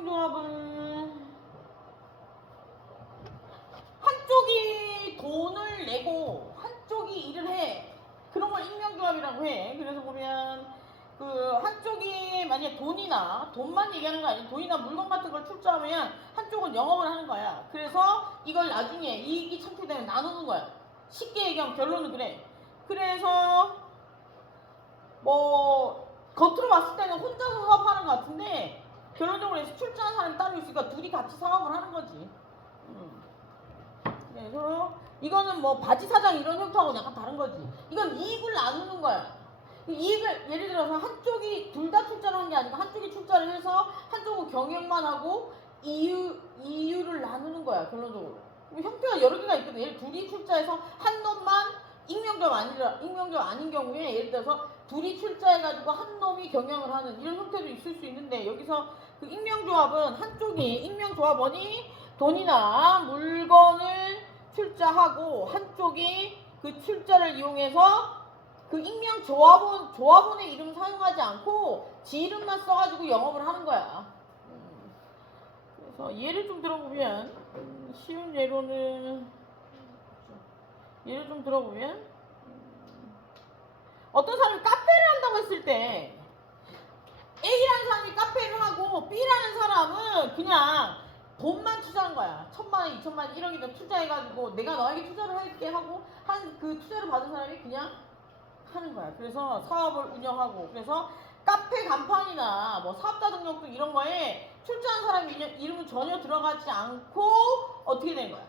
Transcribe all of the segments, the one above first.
익명조합은 한쪽이 돈을 내고 한쪽이 일을 해. 그런 걸 익명조합이라고 해. 그래서 보면 그 한쪽이 만약에 돈만 얘기하는 거 아니야. 돈이나 물건 같은 걸 출자하면 한쪽은 영업을 하는 거야. 그래서 이걸 나중에 이익이 창출되면 나누는 거야. 쉽게 얘기하면 결론은 그래. 그래서 뭐 겉으로 봤을 때는 혼자서 사업하는 것 같은데 결론적으로 출자한 사람이 따로 있으니까 둘이 같이 사업을 하는 거지. 그래서 이거는 뭐 바지 사장 이런 형태하고 약간 다른 거지. 이건 이익을 나누는 거야. 이익을 예를 들어서 한쪽이 둘 다 출자를 한 게 아니고 한쪽이 출자를 해서 한쪽은 경영만 하고 이유를 나누는 거야. 결론적으로. 형태가 여러 개가 있거든. 예를 둘이 출자해서 한 놈만 익명조합 아닌 경우에 예를 들어서 둘이 출자해가지고 한 놈이 경영을 하는 이런 형태도 있을 수 있는데 여기서 그 익명조합은 한쪽이 익명조합원이 돈이나 물건을 출자하고 한쪽이 그 출자를 이용해서 그 조합원의 이름 사용하지 않고 지 이름만 써가지고 영업을 하는 거야. 그래서 예를 좀 들어보면 쉬운 예를 좀 들어보면 어떤 사람이 카페를 한다고 했을 때 A라는 사람이 카페를 하고 B라는 사람은 그냥 돈만 투자한 거야. 1,000만원, 2,000만원, 1억이다 투자해가지고 내가 너에게 투자를 할게 하고 그 투자를 받은 사람이 그냥 하는 거야. 그래서 사업을 운영하고 그래서 카페 간판이나 뭐 사업자 등록증 이런 거에 출자한 사람 이름은 전혀 들어가지 않고 어떻게 된 거야?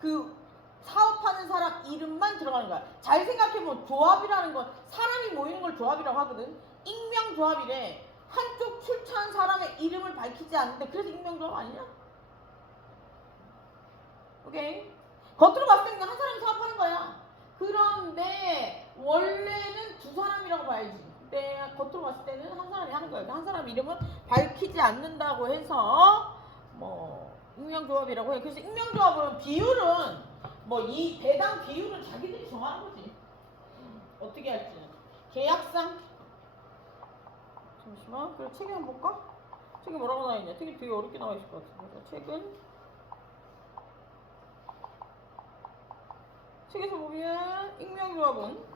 그 사업하는 사람 이름만 들어가는 거야. 잘 생각해보면 조합이라는 건 사람이 모이는 걸 조합이라고 하거든. 익명조합이래. 한쪽 출자한 사람의 이름을 밝히지 않는데 그래서 익명조합 아니냐? 오케이. 겉으로 봤을 때는 한 사람이 사업하는 거야. 그런데 원래는 두 사람이라고 봐야지. 근데 겉으로 봤을 때는 한 사람이 하는 거야. 한 사람 이름은 밝히지 않는다고 해서 뭐 익명조합이라고 해. 그래서 익명조합은 비율은 뭐 이 배당 비율은 자기들이 정하는 거지. 어떻게 할지는 계약상. 잠시만. 그럼 책에 한번 볼까? 책에 뭐라고 나와 있냐? 책이 되게 어렵게 나와 있을 것 같은데. 책에서 보면 익명조합은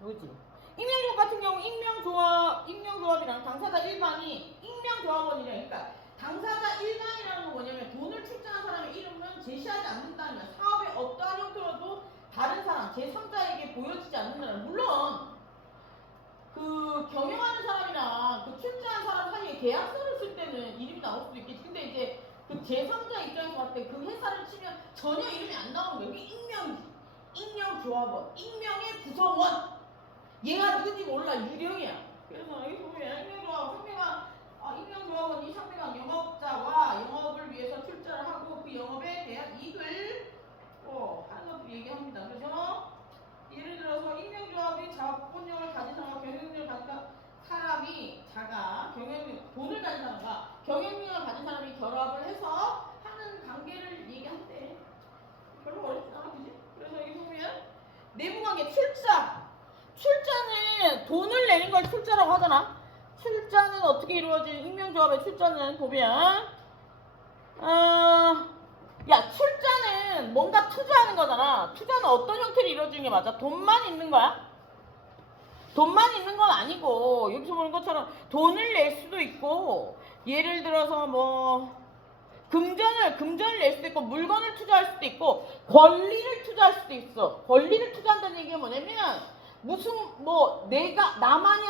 뭐지? 익명조합 같은 경우 익명조합이랑 당사자 일반이 익명조합원이래. 그러니까 당사자 일반이라는 건 뭐냐면 돈을 출자한 사람의 이름은 제시하지 않는다는 거야. 사업의 어떠한 형태로도 다른 사람, 제3자에게 보여지지 않는다는. 물론 그 경영하는 사람이랑 그 출자한 사람 사이에 계약서를 쓸 때는 이름이 나올 수도 있겠지. 근데 이제 그 제3자 입장에서 봤을 때 그 회사를 치면 전혀 이름이 안 나오는 거야. 이게 익명이지. 익명조합원, 익명의 구성원. 얘가 누군지 몰라. 유령이야. 그래서 여기 보면 익명조합원이 상대방 영업자와 영업을 위해서 출자를 하고 그 영업에 대한 이익을 하는 것을 얘기합니다. 그래서 예를 들어서 익명조합이 자본력을 가진 사람과 경영력을 가진 사람이 돈을 가진 사람과 경영력을 가진 사람이 결합을 해서 하는 관계를 얘기한대. 별로 어렵지 않아, 그지? 그래서 여기 보면 내부관계 출자는 돈을 내는 걸 출자라고 하잖아. 출자는 어떻게 이루어진 익명조합의 출자는 보면 출자는 뭔가 투자하는 거잖아. 투자는 어떤 형태로 이루어지는 게 맞아? 돈만 있는 거야? 돈만 있는 건 아니고 여기서 보는 것처럼 돈을 낼 수도 있고 예를 들어서 뭐 금전을 낼 수도 있고 물건을 투자할 수도 있고 권리를 투자할 수도 있어. 권리를 투자한다는 얘기가 뭐냐면 무슨 뭐 내가 나만이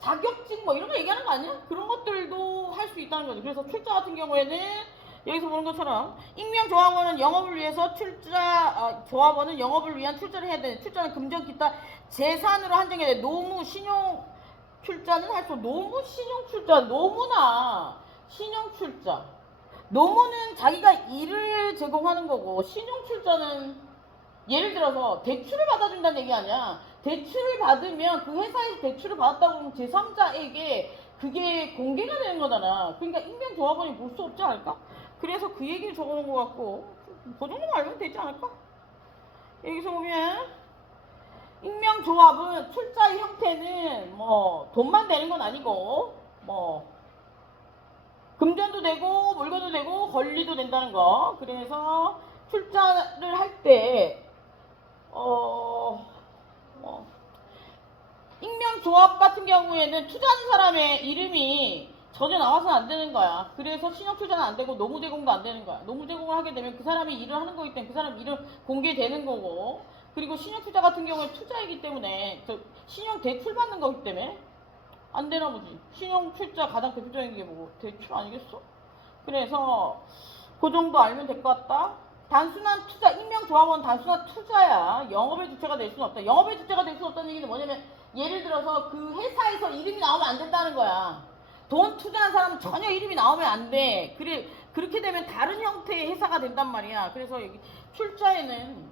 자격증 이런 거 얘기하는 거 아니야? 그런 것들도 할 수 있다는 거죠. 그래서 출자 같은 경우에는 여기서 보는 것처럼 익명조합원은 영업을 위해서 조합원은 영업을 위한 출자를 해야 되는. 출자는 금전 기타 재산으로 한정해야 돼. 노무 신용 출자는 할 수 없고 노무 신용 출자 노무나 신용 출자. 노무는 자기가 일을 제공하는 거고 신용 출자는 예를 들어서 대출을 받아준다는 얘기 아니야. 대출을 받으면 그 회사에서 대출을 받았다고 하면 제3자에게 그게 공개가 되는 거잖아. 그러니까 익명조합원이 볼 수 없지 않을까? 그래서 그 얘기를 적어놓은 것 같고 그 정도만 알면 되지 않을까? 여기서 보면 익명조합은 출자의 형태는 뭐 돈만 되는 건 아니고 뭐 금전도 되고 물건도 되고 권리도 된다는 거. 그래서 출자를 할 때 익명조합 같은 경우에는 투자하는 사람의 이름이 전혀 나와서는 안 되는 거야. 그래서 신용투자는 안 되고 노무제공도 안 되는 거야. 노무제공을 하게 되면 그 사람이 일을 하는 거기 때문에 그 사람 이름 공개되는 거고, 그리고 신용투자 같은 경우에 투자이기 때문에 신용 대출 받는 거기 때문에 안 되나 보지. 신용출자 가장 대표적인 게 뭐 대출 아니겠어? 그래서 그 정도 알면 될 것 같다. 단순한 투자, 익명조합원 단순한 투자야. 영업의 주체가 될 수는 없다. 영업의 주체가 될 수 없다는 얘기는 뭐냐면 예를 들어서 그 회사에서 이름이 나오면 안 된다는 거야. 돈 투자한 사람은 전혀 이름이 나오면 안 돼. 그렇게 되면 다른 형태의 회사가 된단 말이야. 그래서 여기 출자에는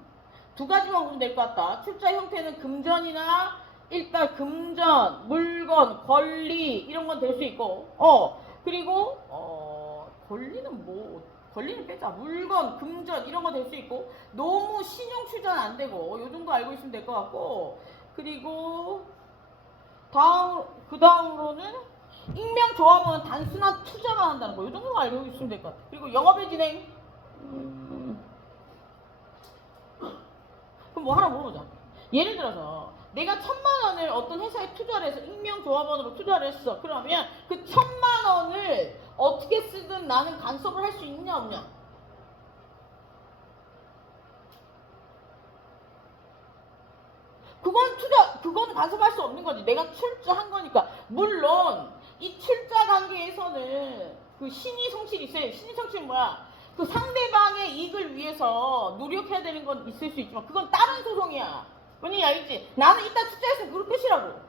두 가지만 보면 될 것 같다. 출자 형태는 금전이나 일단 금전, 물건, 권리 이런 건 될 수 있고, 그리고 권리는 빼자. 물건, 금전 이런 거 될 수 있고, 너무 신용 출자는 안 되고, 요 정도 알고 있으면 될 것 같고, 그리고 그 다음으로는 익명조합원은 단순한 투자만 한다는 거. 요 정도 알고 있으면 될 것 같아. 그리고 영업의 진행. 그럼 뭐 하나 물어보자. 예를 들어서 내가 1,000만 원을 어떤 회사에 투자를 해서 익명조합원으로 투자를 했어. 그러면 그 1,000만 원을 어떻게 쓰든 나는 간섭을 할 수 있냐 없냐? 그건 간섭할 수 없는 거지. 내가 출자한 거니까. 물론 이 출자 관계에서는 그 신의 성실이 있어요. 신의 성실은 뭐야? 그 상대방의 이익을 위해서 노력해야 되는 건 있을 수 있지만 그건 다른 소송이야. 뭔지 알겠지? 나는 이따 투자했으면 그럴 끝이라고.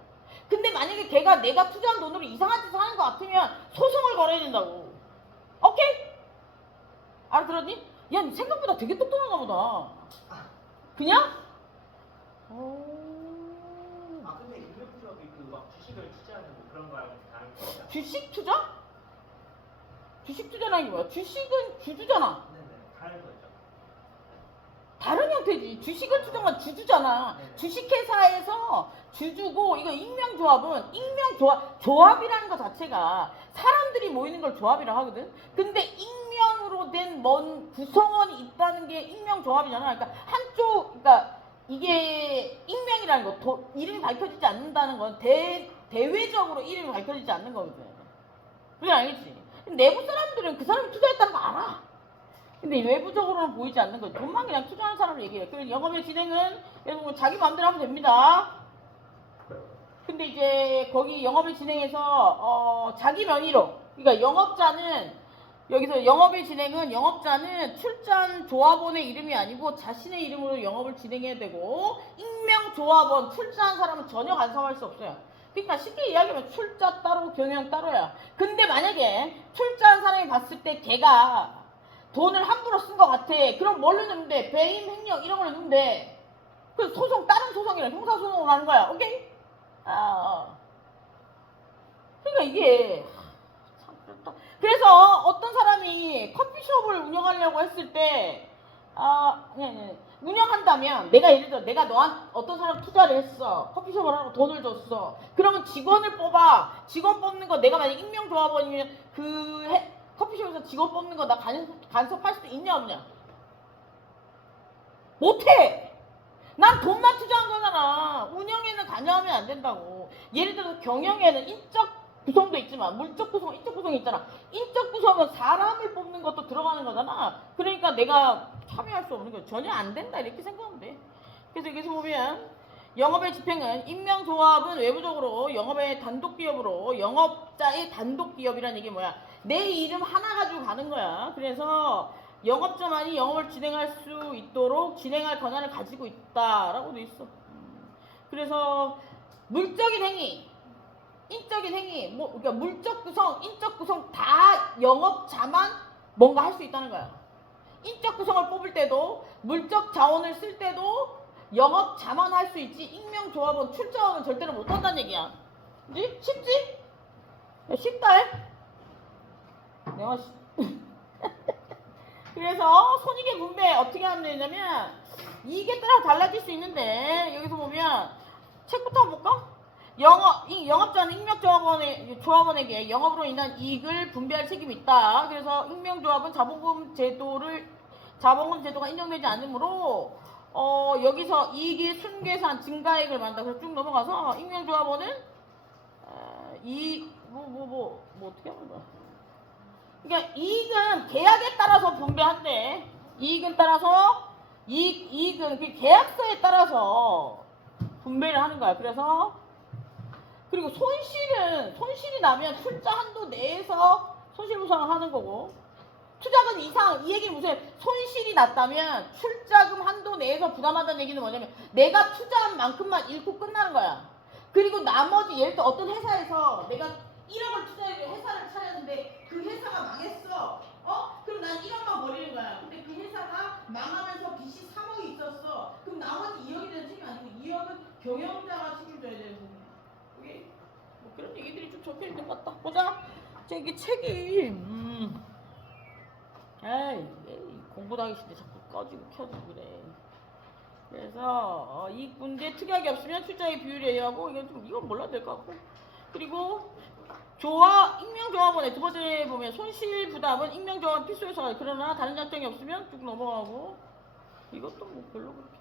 근데 만약에 걔가 내가 투자한 돈으로 이상한 짓을 하는 것 같으면 소송을 걸어야 된다고. 오케이? 알아들었니? 야, 니 생각보다 되게 똑똑한가 보다. 그냥? 근데 인력조합이 막 주식을 투자하는 뭐 그런 거랑 다른 거야? 주식 투자? 주식 투자라는 게 뭐야? 주식은 주주잖아. 네네, 다른 거죠. 다른 형태지. 주식을 투자한 건 주주잖아. 네네. 주식회사에서 주주고, 이거 익명조합은 조합이라는 것 자체가 사람들이 모이는 걸 조합이라 하거든. 근데 익명으로 된 뭔 구성원이 있다는 게 익명조합이잖아. 그러니까 그러니까 이게 익명이라는 거, 이름이 밝혀지지 않는다는 건 대외적으로 이름이 밝혀지지 않는 거거든. 그게 알겠지? 내부 사람들은 그 사람이 투자했다는 거 알아. 근데 외부적으로는 보이지 않는 거지. 돈만 그냥 투자하는 사람을 얘기해. 그래서 영업의 진행은 여러분 자기 마음대로 하면 됩니다. 근데 이제 거기 영업의 진행에서 자기 명의로, 그러니까 영업자는 여기서 영업의 진행은 영업자는 출자한 조합원의 이름이 아니고 자신의 이름으로 영업을 진행해야 되고, 익명조합원 출자한 사람은 전혀 간섭할 수 없어요. 그러니까 쉽게 이야기하면 출자 따로 경영 따로야. 근데 만약에 출자한 사람이 봤을 때 걔가 돈을 함부로 쓴 것 같아. 그럼 뭘로 넣으면 돼? 배임, 횡령 이런 걸로 넣으면 돼. 그 소송, 다른 소송이랑 형사소송을 하는 거야. 오케이? 그러니까 이게 참 그렇다. 그래서 어떤 사람이 커피숍을 운영하려고 했을 때 운영한다면, 내가 예를 들어 내가 어떤 사람 투자를 했어. 커피숍을 하고 돈을 줬어. 그러면 직원을 뽑아. 직원 뽑는 거 내가 만약 익명조합원이면 커피숍에서 직원 뽑는 거 나 간섭할 수 있냐 없냐? 못해. 난 돈만 투자한 거잖아. 운영에는 관여하면 안 된다고. 예를 들어서 경영에는 인적 구성도 있지만 물적 구성, 인적 구성이 있잖아. 인적 구성은 사람을 뽑는 것도 들어가는 거잖아. 그러니까 내가 참여할 수 없는 거 전혀 안 된다 이렇게 생각하면 돼. 그래서 여기서 보면 영업의 집행은, 익명조합은 외부적으로 영업의 단독기업으로, 영업자의 단독기업이라는 얘기 뭐야? 내 이름 하나 가지고 가는 거야. 그래서 영업자만이 영업을 진행할 수 있도록 진행할 권한을 가지고 있다라고 돼 있어. 그래서 물적인 행위, 인적인 행위, 그러니까 물적 구성, 인적 구성 다 영업자만 뭔가 할 수 있다는 거야. 인적 구성을 뽑을 때도, 물적 자원을 쓸 때도 영업자만 할 수 있지, 익명조합원, 출자원은 절대로 못 한다는 얘기야. 그지? 쉽지? 야, 쉽다 해. 내가 그래서 손익의 분배 어떻게 하면 되냐면 이익에 따라 달라질 수 있는데 여기서 보면 책부터 한번 볼까? 영업자는 조합원에게 영업으로 인한 이익을 분배할 책임이 있다. 그래서 익명조합은 자본금 제도가 인정되지 않으므로 여기서 이익이 순계산 증가액을 말한다. 그래서 쭉 넘어가서 익명조합원은 어떻게 하는 거야? 그러니까 이익은 계약에 따라서 분배한대. 이익은 그 계약서에 따라서 분배를 하는 거야. 그래서 그리고 손실이 나면 출자 한도 내에서 손실보상을 하는 거고, 투자금 이상, 이 얘기는 무슨 손실이 났다면 출자금 한도 내에서 부담한다는 얘기는 뭐냐면 내가 투자한 만큼만 잃고 끝나는 거야. 그리고 나머지 예를 들어 어떤 회사에서 내가 1억을 투자해서 회사를 차렸는데 그 회사가 망했어. 그럼 난 1억만 버리는 거야. 근데 그 회사가 망하면서 빚이 3억이 있었어. 그럼 나머지 2억이 되는 책임 아니고 2억은 경영자가 책임져야 되는 거야. 이게 뭐 그런 얘기들이 좀 적혀 있는 것 같다. 보자. 이게 책이 에이 공부도 하기 싫은데 자꾸 꺼지고 켜지고 그래. 그래서 이익분배 특이하게 없으면 출자의 비율에 의하고 이건 몰라도 될 것 같고. 그리고 익명조합원의 두 번째 보면 손실 부담은 익명조합원 필수요소가 그러나 다른 장점이 없으면 쭉 넘어가고. 이것도 뭐 별로 그렇게.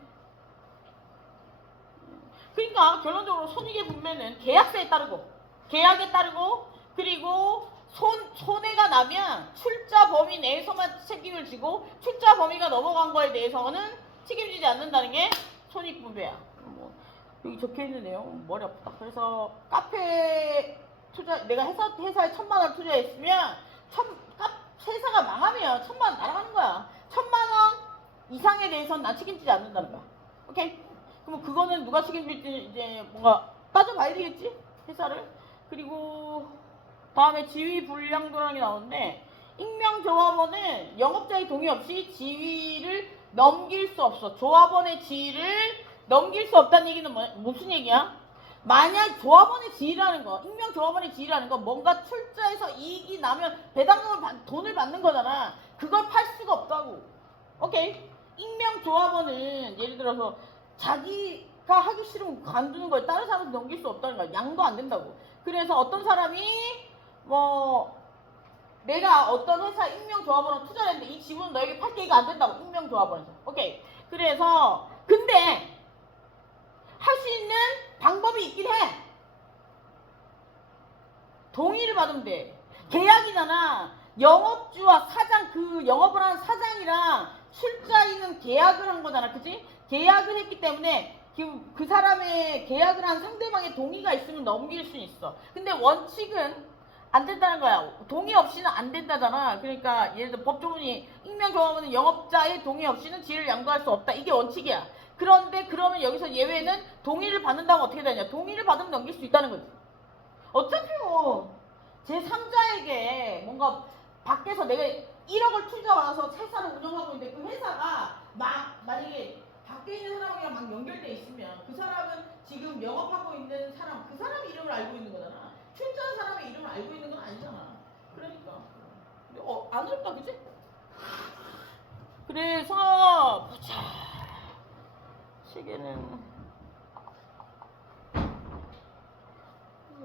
그러니까 결론적으로 손익의 분배는 계약에 따르고 그리고 손해가 나면 출자 범위 내에서만 책임을 지고 출자 범위가 넘어간 거에 대해서는 책임지지 않는다는 게 손익 분배야. 여기 적혀 있는 내용 머리 아프다. 그래서 카페 투자 내가 회사에 1,000,000원 투자했으면 회사가 망하면 1,000,000원 날아가는 거야. 1,000,000원 이상에 대해서는 난 책임지지 않는다는 거야. 오케이? 그럼 그거는 누가 책임질지 이제 뭔가 따져봐야 되겠지? 회사를. 그리고 다음에 지위 불량도라는 게 나오는데 익명조합원은 영업자의 동의 없이 지위를 넘길 수 없어. 조합원의 지위를 넘길 수 없다는 얘기는 무슨 얘기야? 만약 조합원의 지위라는 거, 익명조합원의 지위라는 거 뭔가 출자해서 이익이 나면 배당금을 돈을 받는 거잖아. 그걸 팔 수가 없다고. 오케이? 익명조합원은 예를 들어서 자기가 하기 싫으면 관두는 거에 다른 사람한테 넘길 수 없다는 거야. 양도 안 된다고. 그래서 어떤 사람이 내가 어떤 회사 익명조합원으로 투자를 했는데 이 지분은 너에게 팔게 이거 안 된다고. 익명조합원에서. 오케이. 그래서 근데 할 수 있는 방법이 있긴 해. 동의를 받으면 돼. 계약이잖아. 영업주와 사장, 그 영업을 하는 사장이랑 출자인은 계약을 한 거잖아. 그치? 계약을 했기 때문에 그 사람의 계약을 한 상대방의 동의가 있으면 넘길 수 있어. 근데 원칙은 안 된다는 거야. 동의 없이는 안 된다잖아. 그러니까 예를 들어 법조문이 익명조합원은 영업자의 동의 없이는 지위를 양도할 수 없다. 이게 원칙이야. 그런데 그러면 여기서 예외는 동의를 받는다면 어떻게 되냐. 동의를 받으면 넘길 수 있다는 거지. 어차피 제3자에게 뭔가 밖에서 내가 1억을 투자받아서 회사를 운영하고 있는데 그 회사가 만약에 밖에 있는 사람이랑 막 연결돼 있으면 그 사람은 지금 영업하고 있는 사람, 그 사람 이름을 알고 있는 거잖아. 출자한 사람의 이름을 알고 있는 건 아니잖아. 그러니까 안 어렵다, 그치? 그래서 보자. 시계는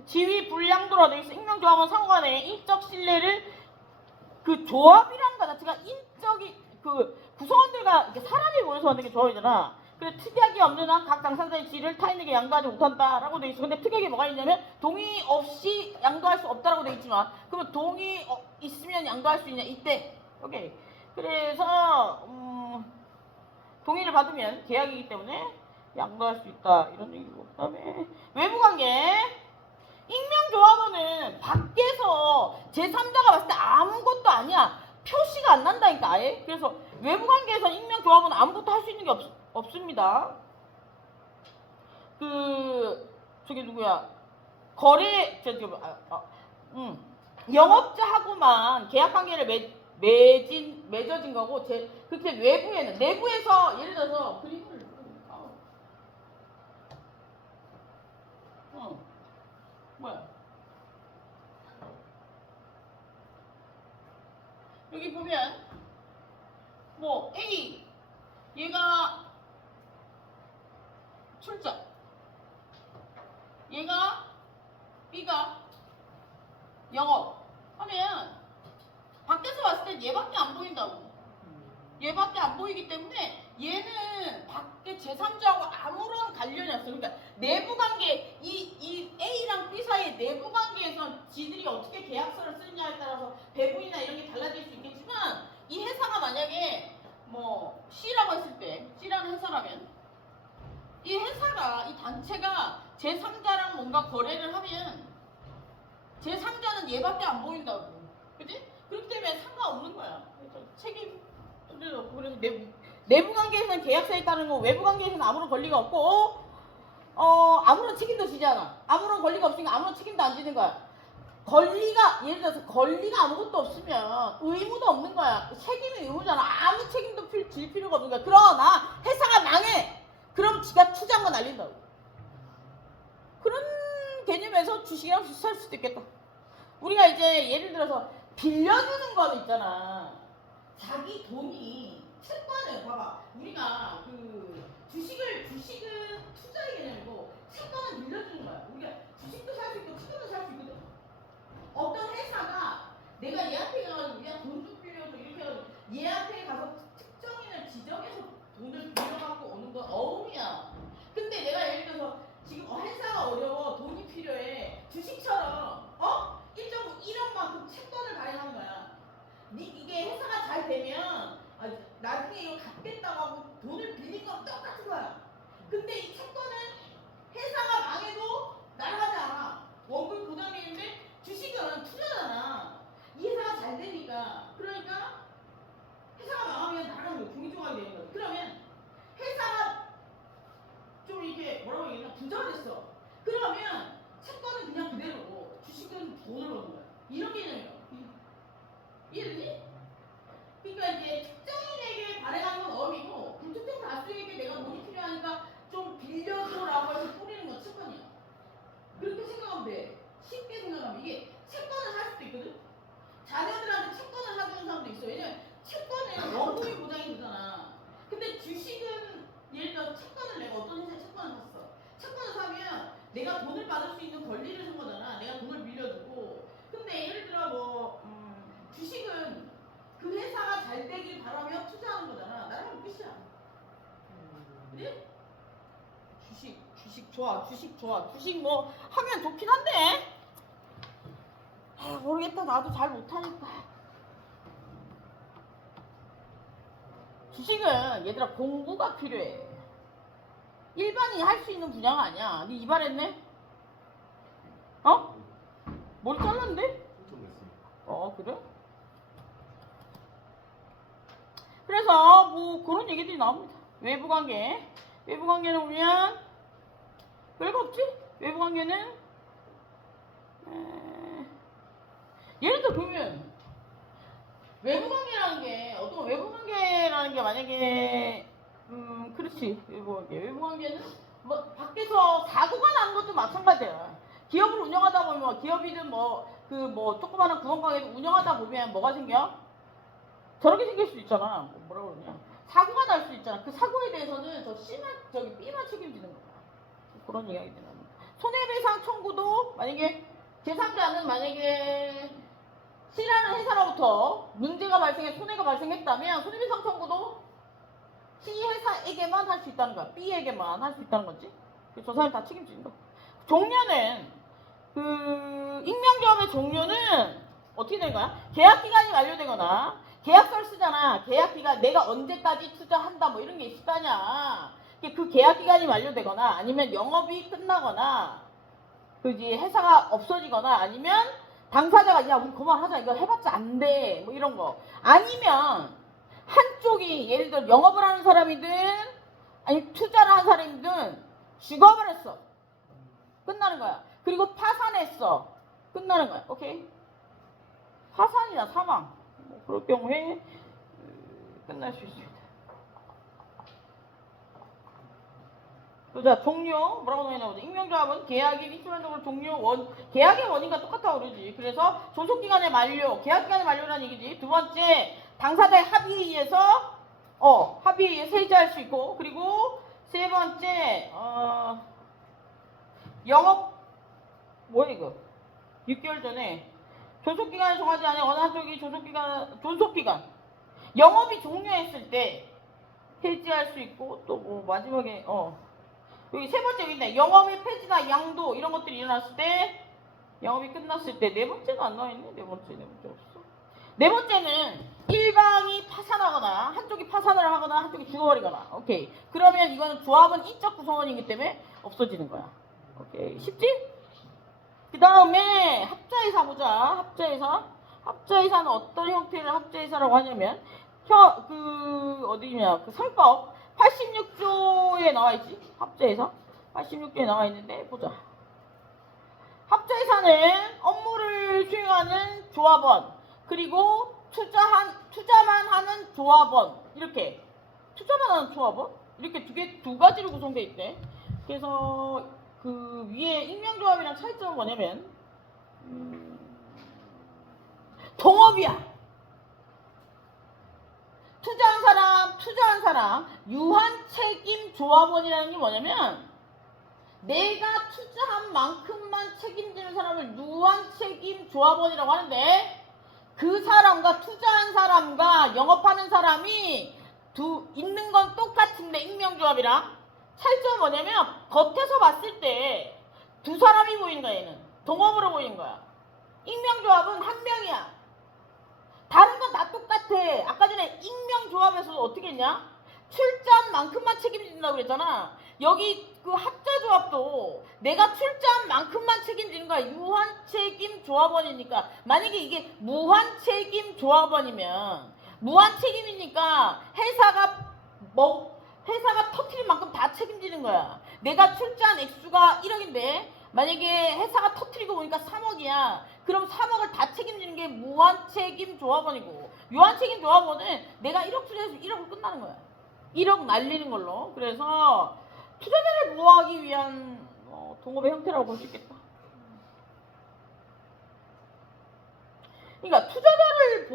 지위 불량도라 되어 있어. 익명조합원 상호간의 인적 신뢰를 그 조합이라는 거 자체가 인적이 그 구성원들과 이렇게 사람이 모여서 하는 게 조합이잖아. 그래 특약이 없는 한 각 당사자의 지위를 타인에게 양도하지 못한다라고 되어 있어. 근데 특약이 뭐가 있냐면 동의 없이 양도할 수 없다라고 되어 있지만 그러면 동의 있으면 양도할 수 있냐 이때. 오케이. 그래서 동의를 받으면 계약이기 때문에 양도할 수 있다 이런 얘기고. 그다음에 외부관계. 익명조합원은 밖에서 제3자가 봤을 때 아무것도 아니야. 표시가 안 난다니까 아예. 그래서 외부관계에서 익명조합원은 아무것도 할 수 있는 게 없습니다. 저기 누구야? 영업자하고만 계약관계를 맺어진 거고 그렇게 내부에서 예를 들어서 그림을 뭐야? 여기 보면 뭐 A 얘가 출자, 얘가 B가 영업 하면 밖에서 봤을 땐 얘밖에 안 보인다고. 얘밖에 안 보이기 때문에 얘는 밖에 제3자하고 아무런 관련이 없어. 그러니까 내부 관계, 이 A랑 B 사이의 내부 관계에서 지들이 어떻게 계약서를 쓰느냐에 따라서 배분이나 이런 게 달라질 수 있겠지만 이 회사가 만약에 뭐 C라고 했을 때, C라는 회사라면 이 회사가, 이 단체가 제3자랑 뭔가 거래를 하면 제3자는 얘밖에 안 보인다고. 그지? 그렇기 때문에 상관없는 거야. 그래서 책임 그래서 내부 관계에서는 계약서에 따른 거, 외부 관계에서는 아무런 권리가 없고, 아무런 책임도 지지 않아. 아무런 권리가 없으니까 아무런 책임도 안 지는 거야. 권리가, 예를 들어서 권리가 아무것도 없으면 의무도 없는 거야. 책임이 의무잖아. 아무 책임도 질 필요가 없는 거야. 그러나 회사가 망해. 그럼 지가 투자한 거 날린다고. 그런 개념에서 주식이랑 비슷할 수도 있겠다. 우리가 이제 예를 들어서 빌려주는 거 있잖아. 자기 돈이 채권을 봐봐. 우리가 그 주식은 투자의 개념이고 채권은 빌려주는 거야. 우리가 주식도 살 수 있고 채권도 살 수 있거든. 어떤 회사가 내가 얘한테 가가지고 우리가 돈 좀 빌려줘 이렇게 해가지고 얘한테 가서 특정인을 지정해서 돈을 빌려갖고 오는 건 어음이야. 근데 내가 예를 들어서 지금 회사가 어려워 돈이 필요해. 주식처럼 1.1억만큼 채권을 발행하는 거야. 이게 회사가 잘 되면 나중에 이거 갚겠다고 하고 돈을 빌린 건 똑같은 거야. 근데 이 채권은 회사가 망해도 날아가지 않아. 원금 부담이 있는데 주식은 투자잖아. 이 회사가 잘 되니까. 그러니까 회사가 망하면 나가는 거야. 종이 조각이 되는 거야. 그러면 회사가 좀 이렇게 뭐라고 얘기했나 부자가 됐어. 그러면 채권은 그냥 그대로고 주식은 돈을 버는 거야. 이런 개념이야. 이해되니? 그러니까 이제 특정인에게 발행하는 건 어음이고 불특정 다수에게 내가 돈이 필요하니까 좀 빌려줘라고 해서 뿌리는 건 채권이야. 그렇게 생각하면 돼. 쉽게 생각하면 이게 채권을 살 수도 있거든. 자녀들한테 채권을 사주는 사람도 있어. 왜냐면 채권은 원금이 보장이 되잖아. 근데 주식은 예를 들어 채권을 내가 어떤 회사에 채권을 샀어. 채권을 사면 내가 돈을 받을 수 있는 권리를 준 거잖아. 내가 돈을 빌려주고. 근데 예를 들어 주식은 그 회사가 잘 되길 바라며 투자하는 거잖아. 나랑 끝이야. 그래? 주식 좋아. 주식 뭐 하면 좋긴 한데. 모르겠다. 나도 잘 못하니까. 주식은 얘들아 공부가 필요해. 일반인이 할 수 있는 분야가 아니야. 니 이발했네? 머리 잘랐는데? 그래? 그래서 뭐 그런 얘기들이 나옵니다. 외부 관계는 보면 별거 없지? 외부 관계는 예를 들어 보면 외부 관계라는 게 만약에 그렇지. 외부 관계는 뭐 밖에서 사고가 나는 것도 마찬가지야. 기업을 운영하다 보면 기업이든 조그마한 구멍가게를 운영하다 보면 뭐가 생겨? 저렇게 생길 수 있잖아. 뭐라 그러냐? 사고가 날 수 있잖아. 그 사고에 대해서는 B만 책임지는 거야. 그런 이야기들 합니다. 손해배상 청구도 만약에 제3자는 만약에 C라는 회사로부터 문제가 손해가 발생했다면 손해배상 청구도 C 회사에게만 할 수 있다는 거야. B에게만 할 수 있다는 거지. 저 사람이 다 책임지는 거. 종료는 익명기업의 종료는 어떻게 되는 거야? 계약 기간이 만료되거나 계약서를 쓰잖아. 계약 기간 내가 언제까지 투자한다 뭐 이런 게 있을 거 아니야. 그 계약 기간이 만료되거나 아니면 영업이 끝나거나 회사가 없어지거나 아니면 당사자가 야 우리 그만하자 이거 해봤자 안 돼 뭐 이런 거 아니면 한쪽이 예를 들어 영업을 하는 사람이든 아니 투자를 하는 사람이든 죽어버렸어. 끝나는 거야. 그리고 파산했어. 끝나는 거야. 오케이? 파산이나 사망 뭐 그럴 경우에 끝날 수 있습니다. 보자. 종료 뭐라고 나와 있나 보자. 익명조합은 계약이 일시적으로 종료 계약의 원인과 똑같다고 그러지. 그래서 존속기간의 만료, 계약기간의 만료라는 얘기지. 두 번째, 당사자의 합의에 의해서 합의에 의해서 해지할 수 있고, 그리고 세 번째 영업 뭐야 이거? 6개월 전에 존속기간을 정하지 않은 어느 한쪽이 존속기간 영업이 종료했을 때 해지할 수 있고, 또 뭐 마지막에 여기 세 번째 여기 있네. 영업의 폐지나 양도 이런 것들이 일어났을 때, 영업이 끝났을 때. 네 번째가 안 나와 있네. 네 번째 없어. 네 번째는 일방이 파산하거나 한쪽이 파산을 하거나 한쪽이 죽어버리거나. 오케이. 그러면 이거는 조합은 인적 구성원이기 때문에 없어지는 거야. 오케이. 쉽지? 그 다음에 합자이사 보자. 합자이사는 어떤 형태를 합자이사라고 하냐면 어디냐 그 상법 86조에 나와 있지. 합자이사 86조에 나와 있는데 보자. 합자이사는 업무를 수행하는 조합원, 그리고 투자만 하는 조합원, 이렇게 투자만 하는 조합원 이렇게 두 가지로 구성되어 있대. 그래서 그 위에 익명조합이랑 차이점은 뭐냐면 동업이야. 투자한 사람 유한책임 조합원이라는 게 뭐냐면, 내가 투자한 만큼만 책임지는 사람을 유한책임 조합원이라고 하는데, 그 사람과 투자한 사람과 영업하는 사람이 있는 건 똑같은데, 익명조합이랑 차이점은 뭐냐면, 겉에서 봤을 때 두 사람이 보이는 거야. 얘는 동업으로 보이는 거야. 익명조합은 한 명이야. 다른 건 다 똑같아. 아까 전에 익명조합에서 어떻게 했냐? 출자한 만큼만 책임진다고 그랬잖아. 여기 그 합자조합도 내가 출자한 만큼만 책임지는 거야. 유한책임 조합원이니까. 만약에 이게 무한책임 조합원이면, 무한책임이니까 회사가 터트린 만큼 다 책임지는 거야. 내가 출자한 액수가 1억인데 만약에 회사가 터트리고 보니까 3억이야. 그럼 3억을 다 책임지는 게 무한책임 조합원이고, 유한책임 조합원은 내가 1억 투자해서 1억으로 끝나는 거야. 1억 날리는 걸로. 그래서 투자자를 보호하기 위한 동업의 형태라고 볼 수 있겠다. 그러니까 투자자를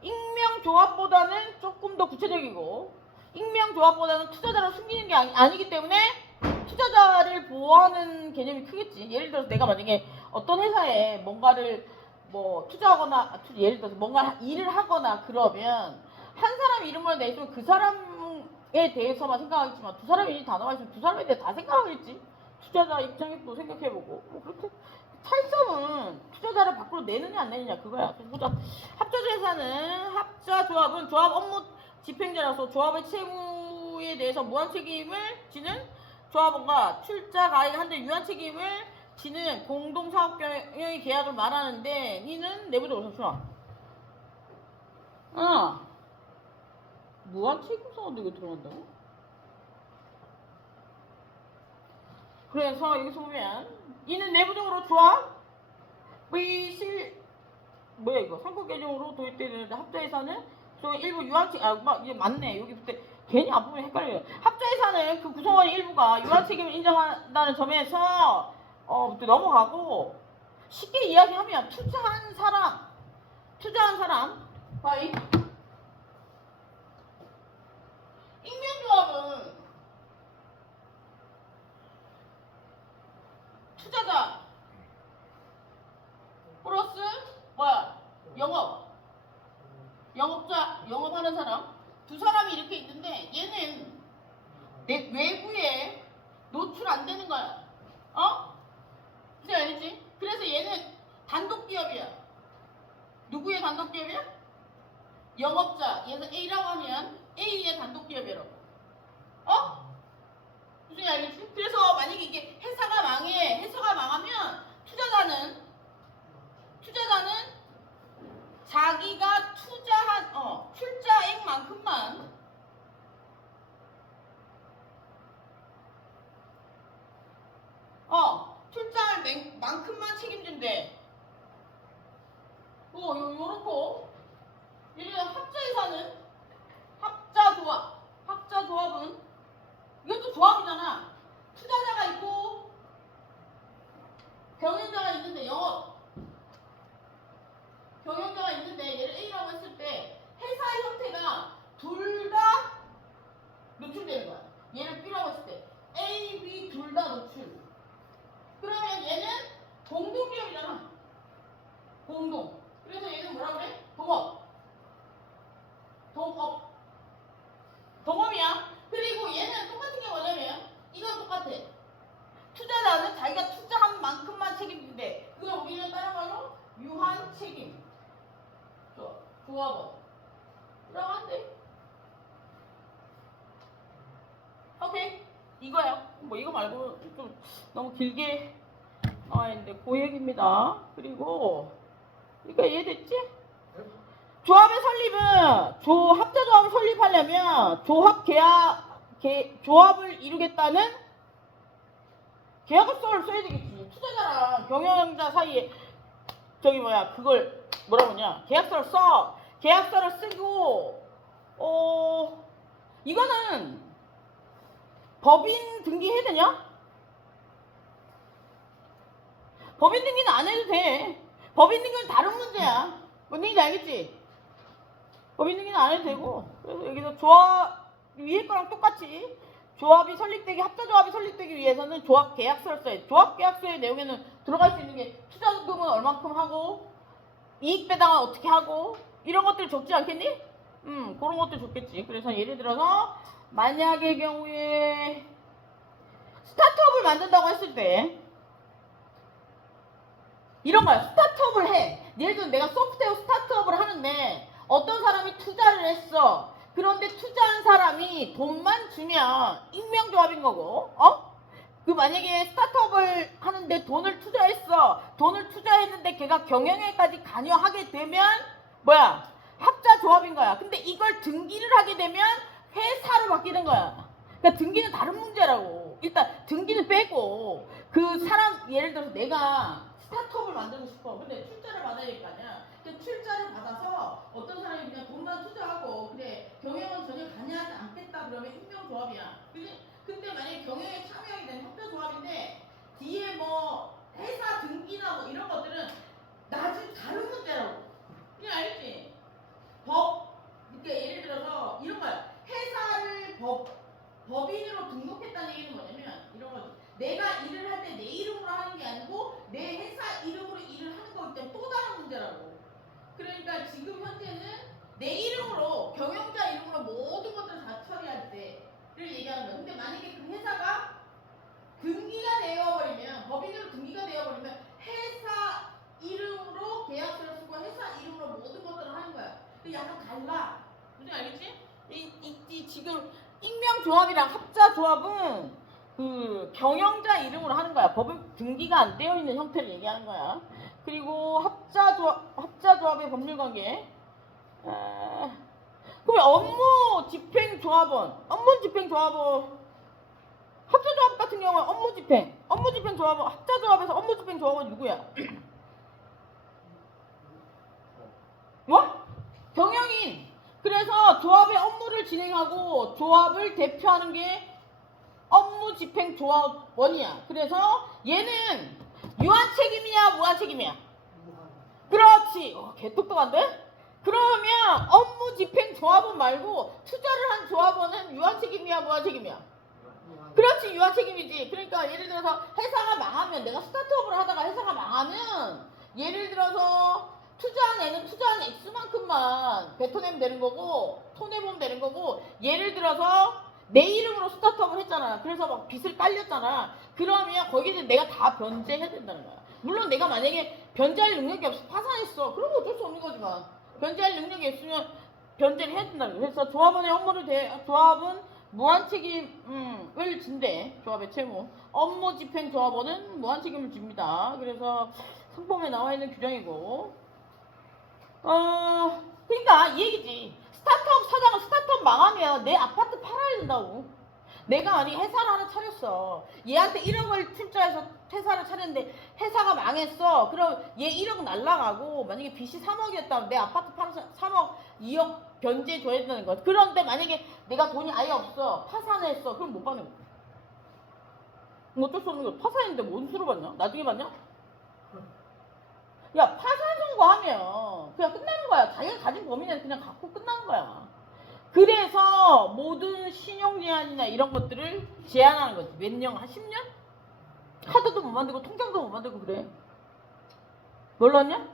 익명조합보다는 조금 더 구체적이고, 익명조합보다는 투자자를 숨기는 게 아니기 때문에 투자자를 보호하는 개념이 크겠지. 예를 들어서 내가 만약에 어떤 회사에 뭔가를 투자하거나, 예를 들어서 뭔가 일을 하거나 그러면 한 사람 이름을 내주면 그 사람에 대해서만 생각하겠지만, 두 사람의 이름이 다 나와 있으면 두 사람에 대해 다 생각하겠지. 투자자 입장에서도 생각해보고. 그렇게 차이점은 투자자를 밖으로 내느냐 안 내느냐 그거야. 그래서 보자. 합자조합은 조합 업무 집행자라서 조합의 채무에 대해서 무한 책임을 지는 조합원과 출자 가액을 한데 유한 책임을 지는 공동사업경영의 계약을 말하는데, 니는 내부적으로 잠시만. 무한 책임사업도 이거 들어간다고? 그래서 여기서 보면 이는 내부적으로 조합의 뭐야 이거 상권개정으로 도입되는 합자회사는 일부 유한책 이게 맞네. 여기부터 괜히 앞부분이 헷갈려요. 합자회사는 그 구성원의 일부가 유한책임을 인정한다는 점에서 넘어가고, 쉽게 이야기하면 투자한 사람 바이 익명조합은 투자자 플러스 영업하는 사람, 두 사람이 이렇게 있는데 얘는 내 외부에 노출 안 되는 거야. 무슨 알겠지? 그래서 얘는 단독기업이야. 누구의 단독기업이야? 영업자. 얘는 A라고 하면 A의 단독기업이라고. 무슨 알겠지? 그래서 만약에 이게 회사가 망하면 투자자는 자기가 투자한 출자액만큼만 출자할 만큼만 책임진대. 요렇고, 예를 들어 합자회사는 조합은 이것도 조합이잖아. 투자자가 있고 경영자가 있는데 경영자가 있는데 얘를 A라고 했을 때 회사의 형태가 둘 다 노출되는 거야. 얘를 B라고 했을 때 A, B 둘 다 노출. 그러면 얘는 공동기업이잖아. 공동. 그래서 얘는 뭐라 그래? 동업. 동업이야. 그리고 얘는 똑같은 게 뭐냐면 이건 똑같아. 투자자는 자기가 투자한 만큼만 책임진대. 그걸 우리는 다른 말로 유한 책임. 조합원. 라고 한대. 오케이. 이거야. 뭐 이거 말고 좀 너무 길게 나와 있는데 고액입니다. 그리고 이거 이해됐지? 조합의 설립은 합자 조합을 설립하려면 조합을 이루겠다는 계약서를 써야 되겠지. 투자자랑 경영자 사이에 그걸 뭐라고 하냐? 계약서를 써. 계약서를 쓰고 이거는 법인 등기해야 되냐? 법인 등기는 안 해도 돼. 법인 등기는 다른 문제야. 뭔 얘기인지 알겠지? 법인 등기는 안 해도 되고. 그래서 여기서 조합 위에 거랑 똑같이 합자 조합이 설립되기 위해서는 조합 계약서를 써야 돼. 조합 계약서의 내용에는 들어갈 수 있는 게 투자금은 얼만큼 하고 이익 배당은 어떻게 하고 이런 것들 적지 않겠니? 그런 것들 적겠지. 그래서 예를 들어서 만약의 경우에 스타트업을 만든다고 했을 때 이런 거야. 스타트업을 해. 예를 들어 내가 소프트웨어 스타트업을 하는데 어떤 사람이 투자를 했어. 그런데 투자한 사람이 돈만 주면 익명조합인 거고, 그 만약에 스타트업을 하는데 돈을 투자했어. 돈을 투자했는데 걔가 경영에까지 관여하게 되면 합자 조합인 거야. 근데 이걸 등기를 하게 되면 회사로 바뀌는 거야. 그러니까 등기는 다른 문제라고. 일단 등기는 빼고 그 사람 예를 들어서 내가 스타트업을 만들고 싶어. 근데 출자를 받아야 될 거 아니야. 근데 출자를 받아서 어떤 사람이 그냥 돈만 투자하고 그래 경영은 전혀 관여하지 않겠다 그러면 익명조합이야. 그지? 근데 만약에 경영에 참여하게 되면 협조조합인데 뒤에 회사 등기나 이런 것들은 나중에 다른 문제라고. 그냥 알겠지? 그러니까 예를 들어서 이런 거야. 회사를 법인으로 등록했다는 얘기는 뭐냐면 이런 거지. 내가 일을 할 때 내 이름으로 하는 게 아니고 내 회사 이름으로 일을 하는 거기 때문에 또 다른 문제라고. 그러니까 지금 현재는 내 이름으로 경영자 이름으로 모든 것들을 다 처리할 때를 얘기하는 거야. 근데 만약에 그 회사가 등기가 되어버리면 법인으로 등기가 되어버리면 회사 이름으로 계약서를 쓰고 회사 이름으로 모든 것들을 하는 거야. 약간 달라. 무슨 알겠지? 이 지금 익명조합이랑 합자조합은 그 경영자 이름으로 하는 거야. 법은 등기가 안 되어 있는 형태를 얘기하는 거야. 그리고 합자조합의 법률관계. 그러면 업무집행조합원, 합자조합 같은 경우는 업무집행조합원, 합자조합에서 업무집행조합원 누구야? 경영인. 그래서 조합의 업무를 진행하고 조합을 대표하는 게 업무집행조합원이야. 그래서 얘는 유한 책임이냐 무한 책임이야? 그렇지. 개똑똑한데? 그러면 업무집행조합원 말고 투자를 한 조합원은 유한 책임이야 무한 책임이야? 그렇지. 유한 책임이지. 그러니까 예를 들어서 회사가 망하면 내가 스타트업을 하다가 회사가 망하면 예를 들어서 투자한 애는 투자한 액수만큼만 뱉어내면 되는 거고 손해보면 되는 거고 예를 들어서 내 이름으로 스타트업을 했잖아. 그래서 막 빚을 깔렸잖아. 그러면 거기서 내가 다 변제해야 된다는 거야. 물론 내가 만약에 변제할 능력이 없어 파산했어. 그럼 어쩔 수 없는 거지만 변제할 능력이 없으면 변제를 해야 된다는 거야. 그래서 조합은 무한 책임을 진대. 조합의 채무. 업무집행조합원은 무한 책임을 집니다. 그래서 상법에 나와 있는 규정이고 그러니까 이 얘기지. 스타트업 사장은 스타트업 망하면 내 아파트 팔아야 된다고. 내가 아니 회사를 하나 차렸어. 얘한테 1억을 출자해서 회사를 차렸는데 회사가 망했어. 그럼 얘 1억 날라가고 만약에 빚이 3억이었다면 내 아파트 팔아서 3억, 2억 변제해 줘야 된다는 거야. 그런데 만약에 내가 돈이 아예 없어. 파산했어. 그럼 못 받는 거야. 어쩔 수 없는 거야. 파산했는데 뭔 수로 받냐? 나중에 받냐? 야, 파산 선고하면 그냥 끝나는 거야. 자기가 가진 범위는 그냥 갖고 끝나는 거야. 그래서 모든 신용 제한이나 이런 것들을 제한하는 거지. 몇 년? 한 10년? 카드도 못 만들고 통장도 못 만들고 그래. 몰랐냐?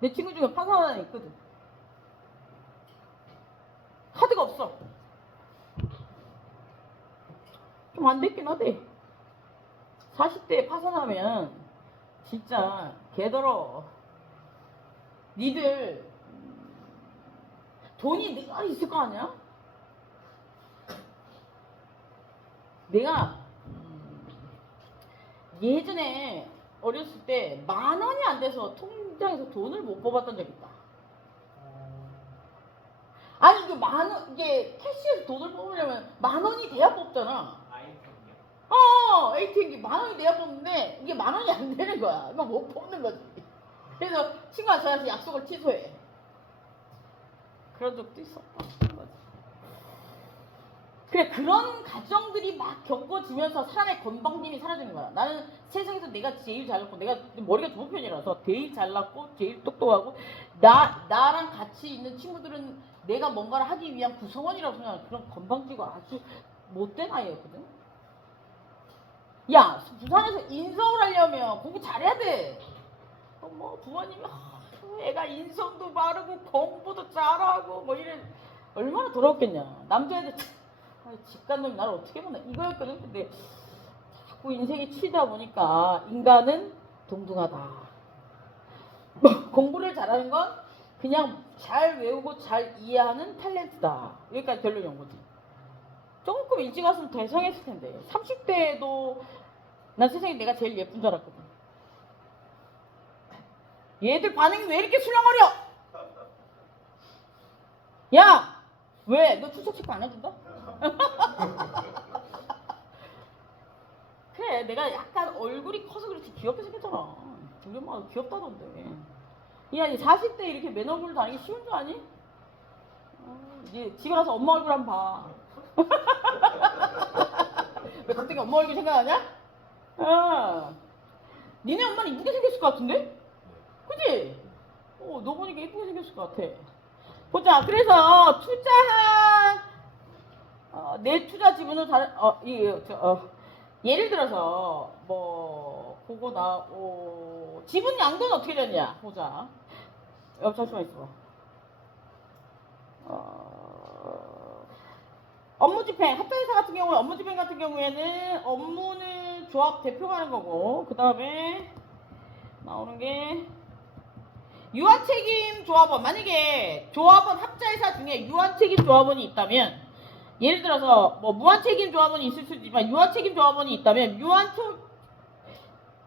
내 친구 중에 파산하는 애 있거든. 카드가 없어. 좀 안 됐긴 하대. 40대에 파산하면 진짜 개더러. 니들 돈이 늘 있을 거 아니야? 내가 예전에 어렸을 때 10,000원이 안 돼서 통장에서 돈을 못 뽑았던 적 있다. 아니 이게 10,000원, 이게 캐시에서 돈을 뽑으려면 10,000원이 돼야 뽑잖아. ATM기 10,000원이 돼야 뽑는데 이게 10,000원이 안 되는 거야. 이거 못 뽑는 거지. 그래서 친구가 저한테 약속을 취소해. 그런 적도 있었다. 그래, 그런 가정들이 막 겪어지면서 사람의 건방짐이 사라지는 거야. 나는 세상에서 내가 제일 잘났고, 내가 머리가 좋은 편이라서 제일 잘났고, 제일 똑똑하고, 나랑 같이 있는 친구들은 내가 뭔가를 하기 위한 구성원이라고 생각하는 그런 건방지고 아주 못된 아이였거든. 야, 부산에서 인성을 하려면 공부 잘해야 돼. 뭐 부모님이 애가 인성도 바르고 공부도 잘하고 뭐 이래 얼마나 더럽겠냐. 남자애들 집간 놈이 나를 어떻게 보나 이거였거든. 근데 자꾸 인생이 치다 보니까 인간은 동등하다. 뭐 공부를 잘하는 건 그냥 잘 외우고 잘 이해하는 탤런트다. 여기까지 결론이 온 거지. 조금 일찍 왔으면 대성했을 텐데 30대에도 난 세상에 내가 제일 예쁜 줄 알았거든. 얘들 반응이 왜 이렇게 술렁거려? 야! 왜? 너 출석 체크 안 해준다? 그래, 내가 약간 얼굴이 커서 그렇지 귀엽게 생겼잖아. 우리 엄마가 귀엽다던데. 야, 40대 이렇게 맨얼굴 다니기 쉬운 줄 아니? 이제 집에 가서 엄마 얼굴 한번 봐. 왜 갑자기 엄마 얼굴 생각나냐? 니네 엄마는 이쁘게 생겼을 것 같은데? 그치? 너 보니까 이쁘게 생겼을 것 같아. 보자. 그래서 투자한 내 투자 지분을 예를 들어서 뭐 그거 지분 양도는 어떻게 되냐 보자. 잠시만 있어. 업무집행 합작회사 같은 경우에 업무집행 같은 경우에는 업무는 조합 대표가 하는 거고 그 다음에 나오는 게 유한책임 조합원. 만약에 조합원 합자회사 중에 유한책임 조합원이 있다면 예를 들어서 뭐 무한책임 조합원이 있을 수도 있지만 유한책임 조합원이 있다면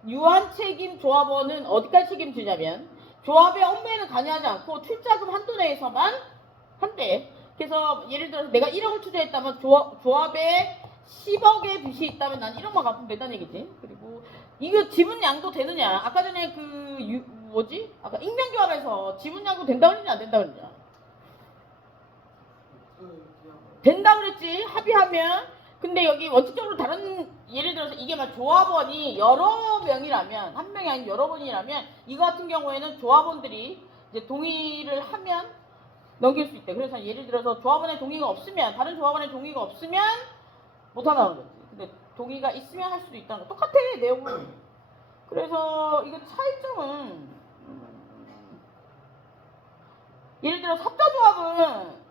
유한책임 조합원은 어디까지 책임지냐면 조합의 업무에는 관여하지 않고 출자금 한도 내에서만 한대. 그래서 예를 들어서 내가 1억을 투자했다면 조합에 10억의 빚이 있다면 난 1억만 갚으면 된다는 얘기지. 그리고 이거 지분 양도 되느냐? 아까 전에 아까 익명조합에서 지분 양도 된다 그랬냐 안 된다 그랬냐? 된다 그랬지. 합의하면. 근데 여기 원칙적으로 다른 예를 들어서 이게 막 조합원이 여러 명이라면 한 명이 아닌 여러 번이라면 이거 같은 경우에는 조합원들이 이제 동의를 하면 넘길 수 있대. 그래서 예를 들어서 조합원의 동의가 없으면 다른 조합원의 동의가 없으면 못 한다는 거지. 근데 동의가 있으면 할 수도 있다는 거. 똑같아 내용은. 그래서 이거 차이점은 예를 들어 합자조합은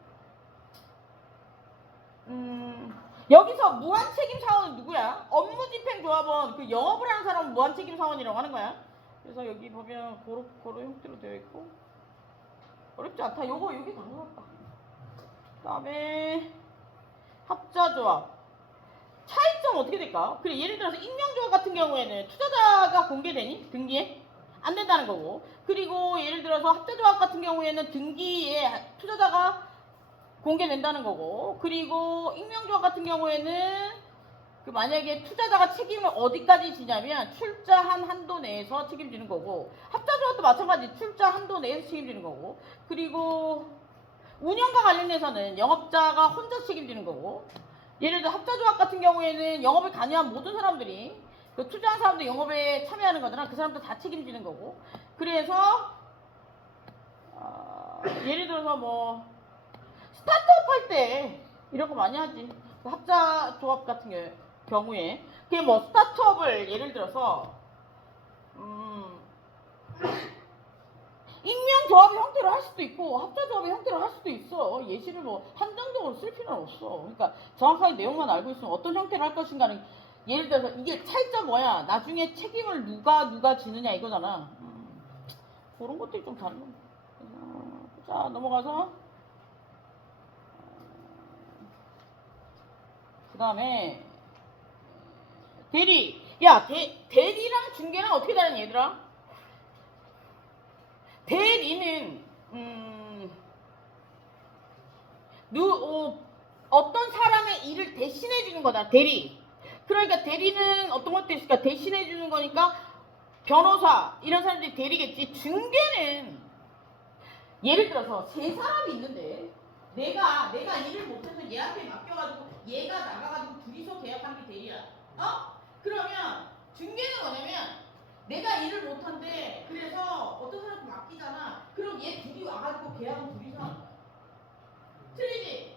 여기서 무한책임 사원은 누구야? 업무집행조합원 그 영업을 하는 사람은 무한책임 사원이라고 하는 거야. 그래서 여기 보면 고로 형태로 되어 있고 어렵지 않다. 요거 여기 다 어렵다. 그다음에 합자조합 차이점 어떻게 될까? 그래 예를 들어서 익명조합 같은 경우에는 투자자가 공개되니? 등기에? 안 된다는 거고. 그리고 예를 들어서 합자조합 같은 경우에는 등기에 투자자가 공개된다는 거고. 그리고 익명조합 같은 경우에는 그 만약에 투자자가 책임을 어디까지 지냐면 출자한 한도 내에서 책임지는 거고, 합자조합도 마찬가지 출자 한도 내에서 책임지는 거고, 그리고 운영과 관련해서는 영업자가 혼자 책임지는 거고, 예를 들어 합자조합 같은 경우에는 영업에 관여한 모든 사람들이, 그 투자한 사람들 영업에 참여하는 거잖아. 그 사람들 다 책임지는 거고. 그래서 예를 들어서 뭐 스타트업 할 때 이런 거 많이 하지. 그 합자조합 같은 경우에 그게 뭐 스타트업을 예를 들어서 익명조합의 형태로 할 수도 있고 합자조합의 형태로 할 수도 있어. 예시를 뭐 한정적으로 쓸 필요는 없어. 그러니까 정확하게 내용만 알고 있으면 어떤 형태로 할 것인가는, 예를 들어서 이게 차이점 뭐야, 나중에 책임을 누가 지느냐 이거잖아. 그런 것들이 좀 다른 건데. 자, 넘어가서 그 다음에 대리. 야, 대리랑 중개랑 어떻게 다르냐 얘들아? 대리는 어떤 사람의 일을 대신해 주는 거다. 대리. 그러니까 대리는 어떤 것도 있을까? 대신해 주는 거니까 변호사 이런 사람들이 대리겠지. 중개는 예를 들어서 세 사람이 있는데 내가 일을 못해서 얘한테 맡겨가지고 얘가 나가가지고 둘이서 계약한 게 대리야. 그러면 중개는 뭐냐면 내가 일을 못한데 그래서 어떤 사람한테 맡기잖아. 그럼 얘 둘이 와가지고 계약은 둘이서 하는 거야. 틀리지?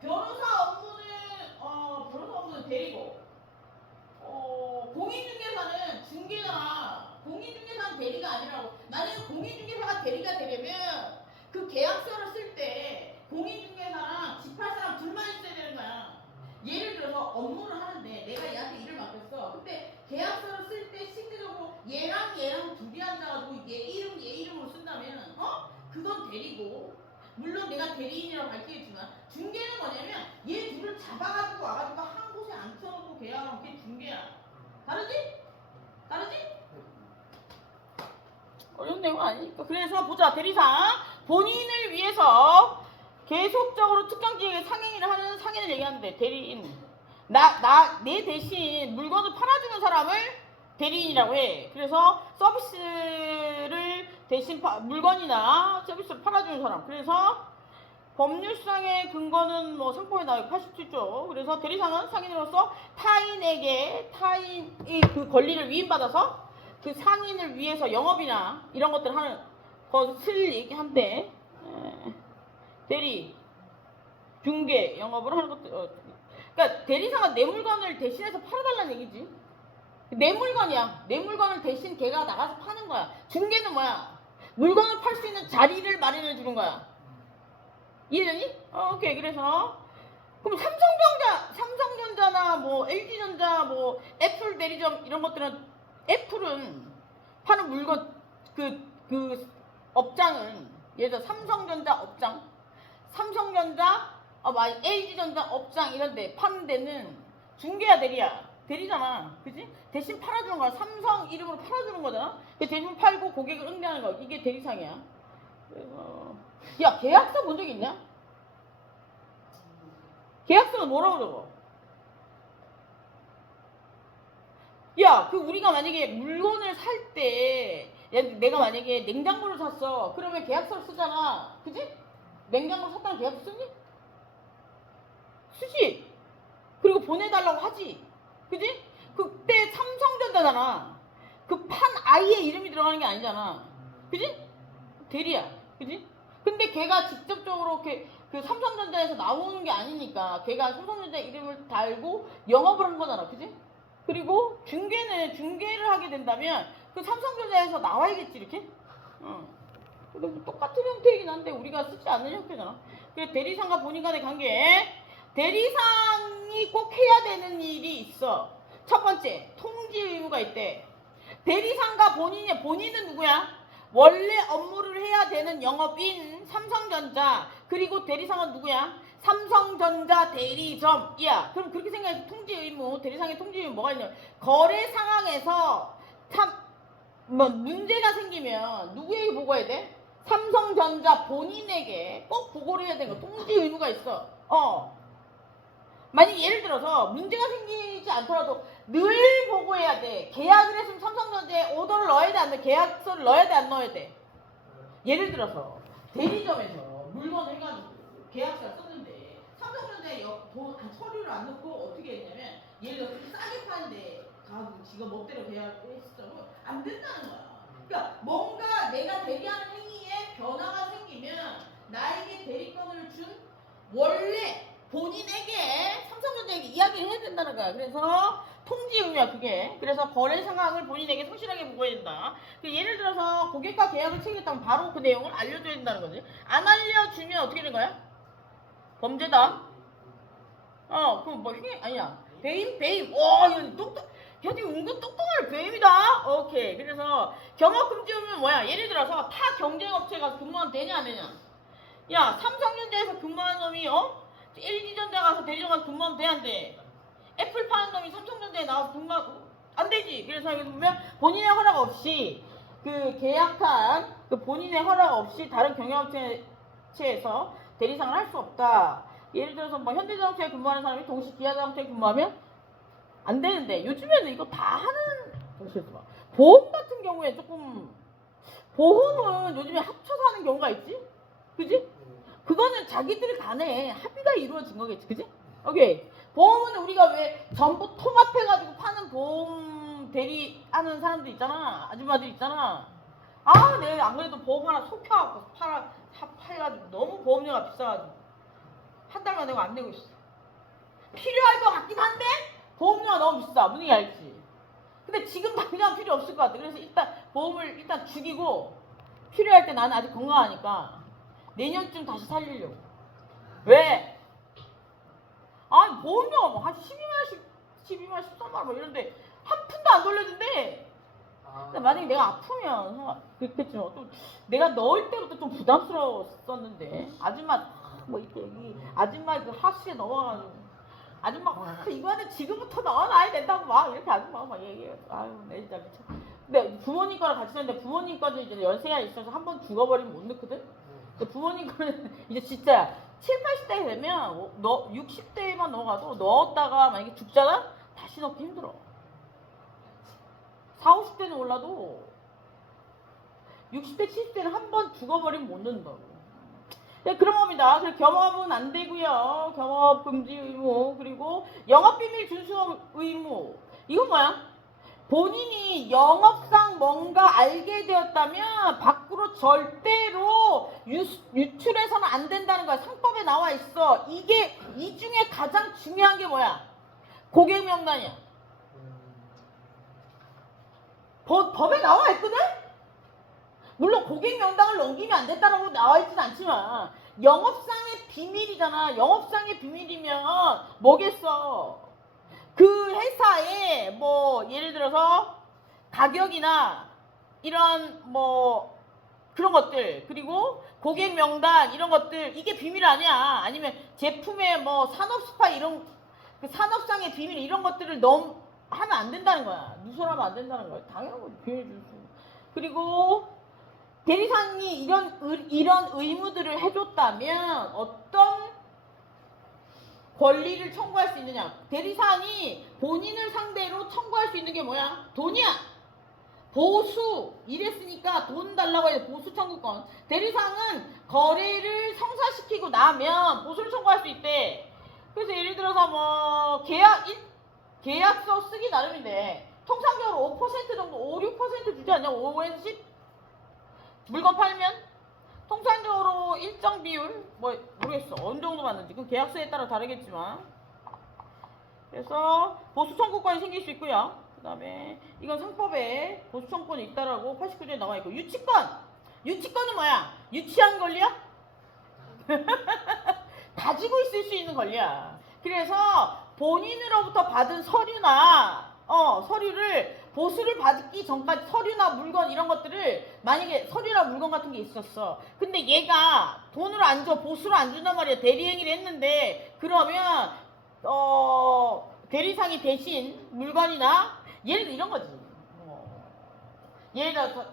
변호사 업무는 대리고, 공인중개사는 중개잖아. 공인중개사는 대리가 아니라고. 만약에 공인중개사가 대리가 되려면 그 계약서를 쓸 때 공인중개사랑 집할 사람 둘만 있어야 되는 거야. 예를 들어서 업무를 하는데 내가 얘한테 일을 맡겼어. 근데 계약서를 쓸 때 실제적으로 얘랑 둘이 앉아가지고 얘 이름으로 쓴다면 그건 대리고, 물론 내가 대리인이라고 밝히겠지만 중개는 뭐냐면 얘 둘을 잡아가지고 와가지고 한 곳에 앉혀놓고 계약하면 그게 중개야. 다르지? 어려운 내용 아니니까. 그래서 보자. 대리상 본인을 위해서 계속적으로 특정 지역에 상행위를 하는 상인을 얘기하는데, 대리인 내 대신 물건을 팔아주는 사람을 대리인이라고 해. 그래서 서비스를 대신 물건이나 서비스를 팔아주는 사람. 그래서 법률상의 근거는 뭐 상법에 나와 87조. 그래서 대리상은 상인으로서 타인에게 타인의 그 권리를 위임받아서 그 상인을 위해서 영업이나 이런 것들 하는 것을 얘기한대. 대리, 중개, 영업을 하는 것들. 그러니까 대리상은 내 물건을 대신해서 팔아달라는 얘기지. 내 물건이야. 내 물건을 대신 걔가 나가서 파는 거야. 중개는 뭐야? 물건을 팔 수 있는 자리를 마련해 주는 거야. 이해되니? 오케이. 그래서 그럼 삼성전자나 뭐 LG전자, 뭐 애플 대리점 이런 것들은, 애플은 파는 물건 그 업장은 예를 들어 삼성전자 업장, LG전자 업장 이런데 파는 데는 중개야 대리야? 대리잖아. 그지? 대신 팔아주는 거야. 삼성 이름으로 팔아주는 거잖아. 대신 팔고 고객을 응대하는 거. 이게 대리상이야. 그래서 야, 계약서 본 적 있냐? 계약서는 뭐라고 적어? 야, 우리가 만약에 물건을 살 때, 내가 만약에 냉장고를 샀어. 그러면 계약서를 쓰잖아. 그지? 냉장고 샀다는 계약서 쓰니? 쓰지? 그리고 보내달라고 하지. 그지? 그때 삼성전자잖아. 그 판 아이의 이름이 들어가는 게 아니잖아. 그지? 대리야. 그지? 근데 걔가 직접적으로 그 삼성전자에서 나오는 게 아니니까 걔가 삼성전자 이름을 달고 영업을 한 거잖아. 그지? 그리고 중개를 하게 된다면 그 삼성전자에서 나와야겠지 이렇게? 근데 똑같은 형태이긴 한데 우리가 쓰지 않는 형태잖아. 그래서 대리상과 본인 간의 관계. 대리상이 꼭 해야 되는 일이 있어. 첫 번째, 통지 의무가 있대. 대리상과 본인은 누구야? 원래 업무를 해야 되는 영업인 삼성전자. 그리고 대리상은 누구야? 삼성전자 대리점이야. 그럼 그렇게 생각해서 통지 의무, 대리상의 통지 의무 뭐가 있냐면, 거래 상황에서 문제가 생기면 누구에게 보고해야 돼? 삼성전자 본인에게 꼭 보고를 해야 되는 거 통지 의무가 있어. 만약 예를 들어서 문제가 생기지 않더라도 늘 보고해야 돼. 계약을 했으면 삼성전자에 오더를 넣어야 돼, 안 돼? 계약서를 넣어야 돼, 안 넣어야 돼? 예를 들어서 대리점에서 물건을 해가지고 계약서를 썼는데 삼성전자에 서류를 안 넣고 어떻게 했냐면 예를 들어서 싸게 파는데 가서 지가 멋대로 계약을 했으면 안 된다는 거야. 그러니까 뭔가 내가 대리하는 행위에 변화가 생기면 나에게 대리권을 준 원래 본인에게 삼성전자에게 이야기를 해야 된다는 거야. 그래서 통지 의무야 그게. 그래서 거래 상황을 본인에게 성실하게 보고해야 된다. 예를 들어서 고객과 계약을 체결했다면 바로 그 내용을 알려줘야 된다는 거지. 안 알려주면 어떻게 되는 거야? 범죄다. 그럼 뭐 아니야. 배임. 이거 똑똑. 현이 은근 똑똑한 배임이다. 오케이. 그래서 경업 금지 의무는 뭐야? 예를 들어서 타 경쟁 업체에 가서 근무하면 되냐 안 되냐? 야, 삼성전자에서 근무하는 놈이 LG전자 가서 대리점 가서 근무하면 돼 안 돼? 애플 파는 놈이 삼성전자에 나와서 근무하면 안 되지. 그래서 여기 보면 본인의 허락 없이 그 계약한 그 본인의 허락 없이 다른 경영업체에서 대리상을 할 수 없다. 예를 들어서 뭐 현대자동차에 근무하는 사람이 동시 기아자동차에 근무하면 안 되는데 요즘에는 이거 다 하는 보험 같은 경우에 조금 보험은 요즘에 합쳐서 하는 경우가 있지? 그지? 그거는 자기들이 간에 합의가 이루어진 거겠지, 그지? 오케이. 보험은 우리가 왜 전부 통합해가지고 파는 보험 대리 하는 사람들 있잖아. 아줌마들 있잖아. 내가 안 그래도 보험 하나 속혀갖고 팔아가지고 너무 보험료가 비싸가지고 한 달만 내고 안 내고 있어. 필요할 것 같긴 한데 보험료가 너무 비싸. 분위기 알지? 근데 지금 당장 필요 없을 것 같아. 그래서 일단 보험을 일단 죽이고 필요할 때 나는 아직 건강하니까 내년쯤 다시 살리려고. 왜? 보험료가 뭐 한 12만 13만 원 뭐 이런데 한 푼도 안 돌려준대. 근데 만약에 내가 아프면 그렇겠지만 또 내가 넣을 때부터 좀 부담스러웠었는데 아줌마 뭐 이렇게 여기 아줌마 그 하수에 넘어가가지고 아줌마가 이거는 지금부터 넣어놔야 된다고 막 이렇게 아줌마가 막 얘기해요. 내 진짜 미쳐. 근데 부모님 거랑 같이 썼는데 부모님 거는 이제 연세가 있어서 한 번 죽어버리면 못 넣거든. 근데 부모님 거는 이제 진짜 7, 80대 되면 60대만 넘어가도 넣었다가 만약에 죽잖아? 다시 넣기 힘들어. 40, 50대는 올라도 60대, 70대는 한 번 죽어버리면 못 넣는다고. 네, 그런 겁니다. 그래서 겸업은 안 되고요. 겸업 금지 의무. 그리고 영업비밀 준수 의무. 이건 뭐야? 본인이 영업상 뭔가 알게 되었다면 밖으로 절대로 유출해서는 안 된다는 거야. 상법에 나와 있어. 이 중에 가장 중요한 게 뭐야? 고객 명단이야. 법에 나와 있거든? 물론 고객 명단을 넘기면 안 됐다라고 나와 있진 않지만 영업상의 비밀이잖아. 영업상의 비밀이면 뭐겠어? 그 회사에 뭐 예를 들어서 가격이나 이런 뭐 그런 것들 그리고 고객 명단 이런 것들 이게 비밀 아니야. 아니면 제품의 뭐 산업 스파 이런 그 산업상의 비밀 이런 것들을 하면 안 된다는 거야. 누설하면 안 된다는 거야. 당연한 거지. 비밀 줄 수. 그리고 대리상이 이런 의무들을 해줬다면 어떤 권리를 청구할 수 있느냐? 대리사항이 본인을 상대로 청구할 수 있는 게 뭐야? 돈이야. 보수 이랬으니까 돈 달라고 해서 보수 청구권. 대리사항은 거래를 성사시키고 나면 보수를 청구할 수 있대. 그래서 예를 들어서 뭐 계약서 쓰기 나름인데 통상적으로 5% 정도 5, 6% 주지 않냐? 5에서 10 물건 팔면 통상적으로 일정 비율 뭐 모르겠어 어느 정도 받는지 그 계약서에 따라 다르겠지만 그래서 보수 청구권이 생길 수 있고요. 그 다음에 이건 상법에 보수 청구권이 있다라고 89조에 나와 있고 유치권은 뭐야? 유치한 권리야? 가지고 있을 수 있는 권리야. 그래서 본인으로부터 받은 서류를 보수를 받기 전까지 서류나 물건 이런 것들을 만약에 서류나 물건 같은 게 있었어. 근데 얘가 돈으로 안 줘. 보수로 안 준단 말이야. 대리행위를 했는데 그러면 대리상이 대신 물건이나 예를 들어 이런 거지. 예를 들어서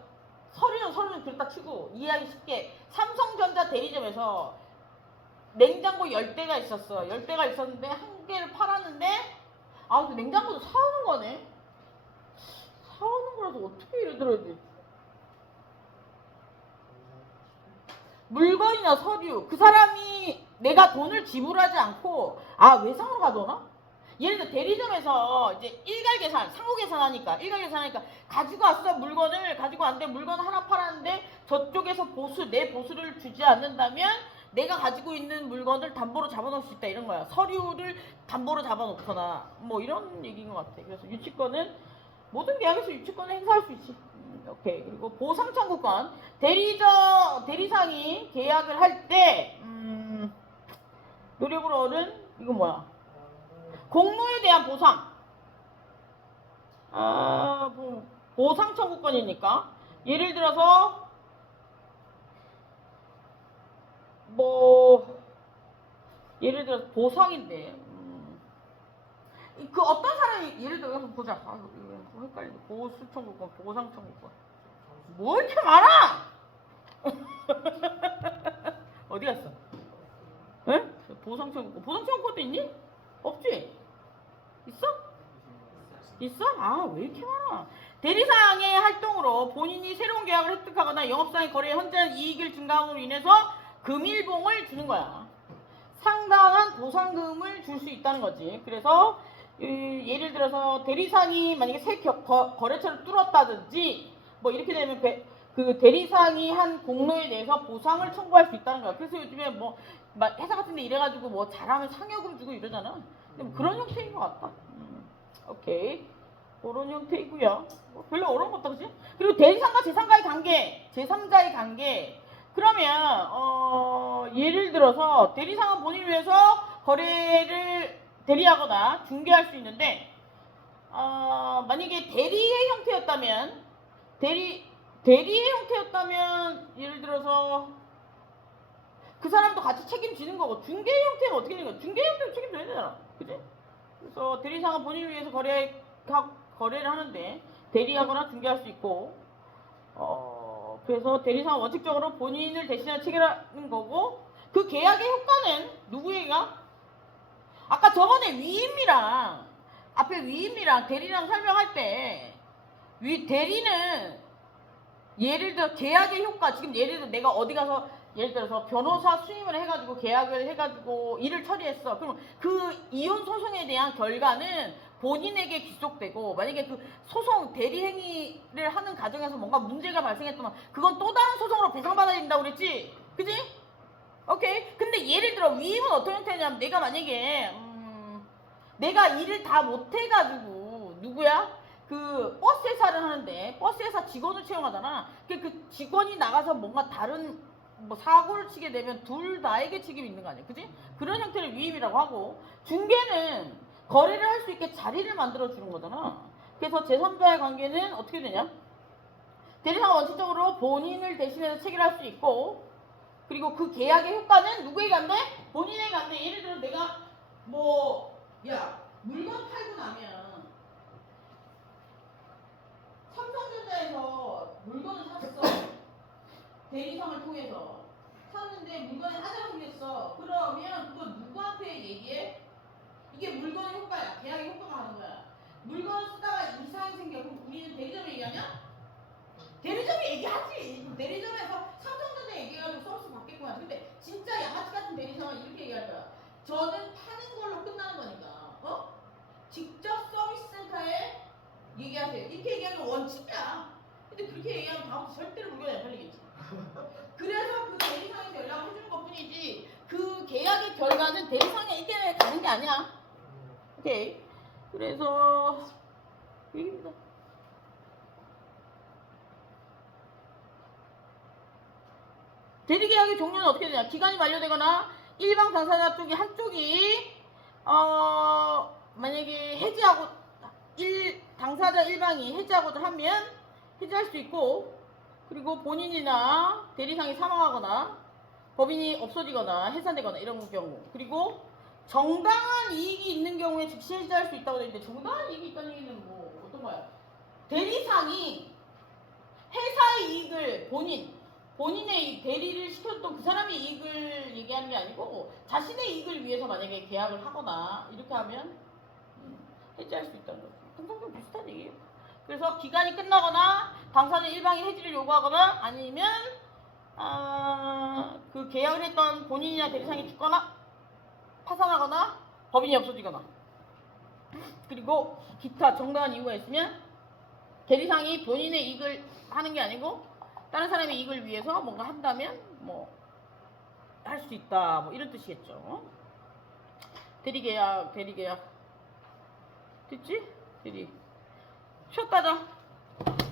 서류는 그렇다 치고 이해하기 쉽게 삼성전자 대리점에서 냉장고 10대가 있었어. 10대가 있었는데 한 개를 팔았는데 그 냉장고도 사오는 거네. 사오는 거라서 어떻게 예를 들어야 돼? 물건이나 서류 그 사람이 내가 돈을 지불하지 않고 외상으로 가져오나? 예를 들어 대리점에서 이제 일괄 계산, 상호 계산하니까 가지고 왔어. 물건을 가지고 왔는데 물건 하나 팔았는데 저쪽에서 내 보수를 주지 않는다면 내가 가지고 있는 물건을 담보로 잡아놓을 수 있다 이런 거야. 서류를 담보로 잡아놓거나 뭐 이런 얘기인 것 같아. 그래서 유치권은 모든 계약에서 유치권을 행사할 수 있지. 오케이. 그리고 보상 청구권. 대리상이 계약을 할 때 노력으로 얻은 이건 뭐야? 공로에 대한 보상. 보상 청구권이니까. 예를 들어서 예를 들어서 보상인데 그 어떤 사람이 예를 들어서 보자. 이거 헷갈리네. 보수 청구권, 보상 청구권. 뭐 이렇게 많아? 어디 갔어? 응? 보상 청구권도 있니? 없지? 있어? 있어? 왜 이렇게 많아? 대리사항의 활동으로 본인이 새로운 계약을 획득하거나 영업상의 거래에 현저한 이익을 증가함으로 인해서 금일봉을 주는 거야. 상당한 보상금을 줄 수 있다는 거지. 그래서 예를 들어서 대리상이 만약에 새 거래처를 뚫었다든지 뭐 이렇게 되면 그 대리상이 한 공로에 대해서 보상을 청구할 수 있다는 거야. 그래서 요즘에 뭐 회사 같은 데 이래가지고 뭐 잘하면 상여금 주고 이러잖아. 근데 뭐 그런 형태인 것 같다. 오케이. 그런 형태이고요. 별로 어려운 것도 그지? 그리고 대리상과 제3자의 관계. 그러면 예를 들어서 대리상은 본인을 위해서 거래를 대리하거나 중개할 수 있는데 만약에 대리의 형태였다면 예를 들어서 그 사람도 같이 책임지는 거고 중개의 형태는 어떻게 되는 거야? 중개의 형태는 책임져야 되잖아. 그지? 그래서 대리상은 본인을 위해서 거래를 하는데 대리하거나 중개할 수 있고 그래서 대리상은 원칙적으로 본인을 대신해 체결하는 거고 그 계약의 효과는 누구에게가? 아까 저번에 앞에 위임이랑 대리랑 설명할 때 대리는 예를 들어 계약의 효과 지금 예를 들어 내가 어디 가서 예를 들어서 변호사 수임을 해가지고 계약을 해가지고 일을 처리했어. 그럼 그 이혼 소송에 대한 결과는 본인에게 귀속되고 만약에 그 소송 대리 행위를 하는 과정에서 뭔가 문제가 발생했다면 그건 또 다른 소송으로 배상받아야 된다고 그랬지? 그지? 오케이. 근데 예를 들어 위임은 어떤 형태냐면 내가 만약에 내가 일을 다 못해가지고 누구야? 그 버스 회사를 하는데 버스 회사 직원을 채용하잖아. 그 직원이 나가서 뭔가 다른 뭐 사고를 치게 되면 둘 다에게 책임이 있는 거 아니야, 그지? 그런 형태를 위임이라고 하고 중개는 거래를 할 수 있게 자리를 만들어 주는 거잖아. 그래서 제3자의 관계는 어떻게 되냐? 대리상은 원칙적으로 본인을 대신해서 체결할 수 있고 그리고 그 계약의 효과는 누구에게 간대? 본인에게 간대. 예를 들어 내가 물건 팔고 나면 삼성전자에서 물건을 샀어. 대리상을 통해서 샀는데 물건에 하자가 생겼어. 그러면 그거 누구한테 얘기해? 이게 물건의 효과야. 계약의 효과가 하는 거야. 물건을 쓰다가 이상이 생겨. 그럼 우리는 대리점에 얘기하냐? 대리점에 얘기하지. 대리점에서 삼성전자 얘기해가지고 서비스 받겠구나. 근데 진짜 양아치 같은 대리점은 이렇게 얘기할 거야. 저는 파는 걸로 끝나는 거니까. 직접 서비스 센터에 얘기하세요. 이렇게 얘기하면 원칙이야. 근데 그렇게 얘기하면 다음부터 절대로 물건이 안 팔리겠지. 그래서 그 대리상에서 연락을 해주는 것 뿐이지 그 계약의 결과는 대리상에 이때문에 가는 게 아니야. 오케이. 그래서 여기입니다. 대리계약의 종류는 어떻게 되냐? 기간이 만료되거나 일방 당사자 쪽이 한쪽이 만약에 해지하고 당사자 일방이 해지하고자 하면 해지할 수 있고 그리고 본인이나 대리상이 사망하거나 법인이 없어지거나 해산되거나 이런 경우 그리고 정당한 이익이 있는 경우에 즉시 해지할 수 있다고 되어 있는데 정당한 이익이 있다는 얘기는 뭐 어떤 거야? 대리상이 회사에 누군가의 이익을 본인의 이 대리를 시켰던 그 사람의 이익을 얘기하는 게 아니고 자신의 이익을 위해서 만약에 계약을 하거나 이렇게 하면 해지할 수 있다는 거죠. 항상 비슷한 얘기예요. 그래서 기간이 끝나거나 당사자 일방이 해지를 요구하거나 아니면 그 계약을 했던 본인이나 대리상이 죽거나 파산하거나 법인이 없어지거나 그리고 기타 정당한 이유가 있으면 대리상이 본인의 이익을 하는 게 아니고 다른 사람의 이익을 위해서 뭔가 한다면 뭐 할 수 있다 뭐 이런 뜻이겠죠. 대리계약 됐지? 대리 쉬었다 자.